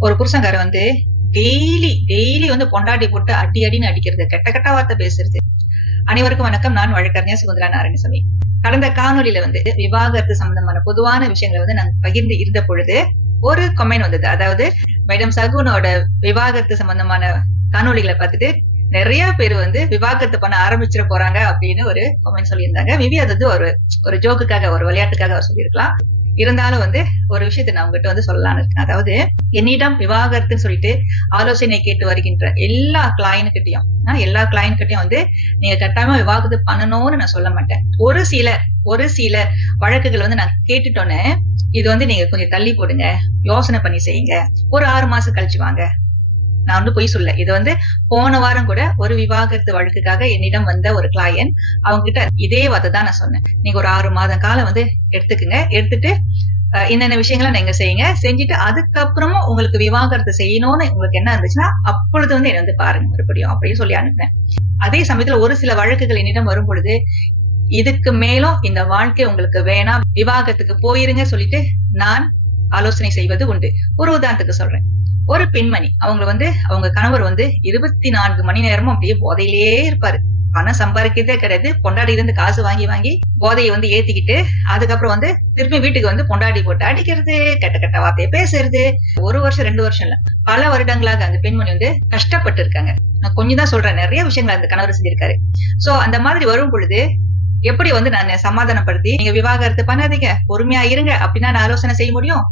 ஒரு புருஷங்கார வந்து daily daily வந்து பொண்டாட்டி போட்டு அடி அடின்னு அடிக்கிறது கெட்ட கெட்ட வார்த்தை பேசுறது. அனைவருக்கும் வணக்கம். நான் வழக்கறிஞர் சுமந்திரா நாராயணசாமி. கடந்த காணொலியில வந்து விவாகரத்து சம்பந்தமான பொதுவான விஷயங்களை வந்து நாங்க பகிர்ந்து இருந்த பொழுது ஒரு கமெண்ட் வந்தது. அதாவது மேடம் சகுனோட விவாகரத்து சம்பந்தமான காணொலிகளை பார்த்துட்டு நிறைய பேர் வந்து விவாகரத்து பண்ண ஆரம்பிச்சிட போறாங்க அப்படின்னு ஒரு கமெண்ட் சொல்லியிருந்தாங்க. மேபி அது வந்து ஒரு ஒரு ஜோக்குக்காக ஒரு விளையாட்டுக்காக அவர் சொல்லியிருக்கலாம். இருந்தாலும் வந்து ஒரு விஷயத்தை நான் உங்ககிட்ட வந்து சொல்லலாம்னு இருக்கேன். அதாவது என்னிடம் விவாகரத்துன்னு சொல்லிட்டு ஆலோசனை கேட்டு வருகின்ற எல்லா கிளையன் கிட்டையும் எல்லா கிளையன் கிட்டையும் வந்து நீங்க கட்டாயமா விவாகரத்து பண்ணணும்னு நான் சொல்ல மாட்டேன். ஒரு சில ஒரு சில வழக்குகள் வந்து நான் கேட்டுட்டோன்னே இது வந்து நீங்க கொஞ்சம் தள்ளி போடுங்க யோசனை பண்ணி செய்யுங்க. ஒரு ஆறு மாசம் கழிச்சு வாங்க. நான் வந்து பொய் சொல்ல இது வந்து போன வாரம் கூட ஒரு விவாகரத்து வழக்குக்காக என்னிடம் வந்த ஒரு கிளையன் அவங்க கிட்ட இதே வார்த்தை தான் நான் சொன்னேன். நீங்க ஒரு ஆறு மாதம் காலம் வந்து எடுத்துக்குங்க. எடுத்துட்டு என்னென்ன விஷயங்களை நீங்க செய்யுங்க. செஞ்சுட்டு அதுக்கப்புறமும் உங்களுக்கு விவாகரத்து செய்யணும்னு உங்களுக்கு என்ன இருந்துச்சுன்னா அப்பொழுது வந்து என்ன வந்து பாருங்க மறுபடியும் அப்படின்னு சொல்லி அனுப்பினேன். அதே சமயத்துல ஒரு சில வழக்குகள் என்னிடம் வரும் பொழுது இதுக்கு மேலும் இந்த வாழ்க்கை உங்களுக்கு வேணாம். விவாகத்துக்கு போயிருங்க சொல்லிட்டு நான் ஆலோசனை செய்வது உண்டு. ஒரு உதாரணத்துக்கு சொல்றேன். ஒரு பெண்மணி. அவங்க வந்து அவங்க கணவர் வந்து இருபத்தி நான்கு மணி நேரமும் அப்படியே போதையிலேயே இருப்பாரு. பணம் சம்பாதிக்கிறதே கிடையாது. பொண்டாடி இருந்து காசு வாங்கி வாங்கி போதையை வந்து ஏத்திக்கிட்டு அதுக்கப்புறம் வந்து திரும்பி வீட்டுக்கு வந்து பொண்டாடி போட்டு அடிக்கிறது கெட்ட கெட்ட வார்த்தையை பேசுறது. ஒரு வருஷம் ரெண்டு வருஷம் இல்ல. பல வருடங்களாக அந்த பெண்மணி வந்து கஷ்டப்பட்டு இருக்காங்க. நான் கொஞ்சம் தான் சொல்றேன். நிறைய விஷயங்கள் அந்த கணவர் செஞ்சிருக்காரு. சோ அந்த மாதிரி வரும் பொழுது எப்படி வந்து நான் சமாதானப்படுத்தி நீங்க விவாகரத்து பண்ணாதீங்க. பொறுமையா இருங்க. அப்படின்னா நான் ஆலோசனை செய்ய முடியும்?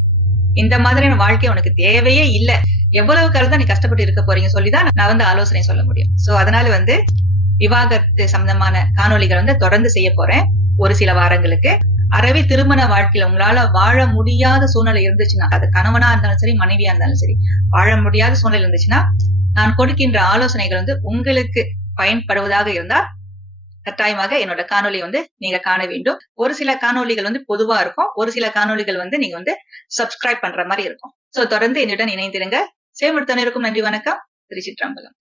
இந்த மாதிரியான வாழ்க்கை உனக்கு தேவையே இல்ல. எவ்வளவு காலம் நீ கஷ்டப்பட்டு இருக்க போறீங்க சொல்லிதான் நான் வந்து ஆலோசனை சொல்ல முடியும். சோ அதனால வந்து விவாகரத்து சம்பந்தமான காணொலிகள் வந்து தொடர்ந்து செய்ய போறேன். ஒரு சில வாரங்களுக்கு. அறவே திருமண வாழ்க்கையில உங்களால வாழ முடியாத சூழ்நிலை இருந்துச்சுன்னா அது கணவனா இருந்தாலும் சரி மனைவியா இருந்தாலும் சரி வாழ முடியாத சூழ்நிலை இருந்துச்சுன்னா நான் கொடுக்கின்ற ஆலோசனைகள் வந்து உங்களுக்கு பயன்படுவதாக இருந்தால் கட்டாயமாக என்னோட காணொலி வந்து நீங்க காண வேண்டும். ஒரு சில காணொலிகள் வந்து பொதுவா இருக்கும். ஒரு சில காணொலிகள் வந்து நீங்க வந்து சப்ஸ்கிரைப் பண்ற மாதிரி இருக்கும். சோ தொடர்ந்து என்னுடன் இணைந்திருங்க சேமிடுத்தனருக்கும் நன்றி வணக்கம். திருச்சிற்றம்பலம்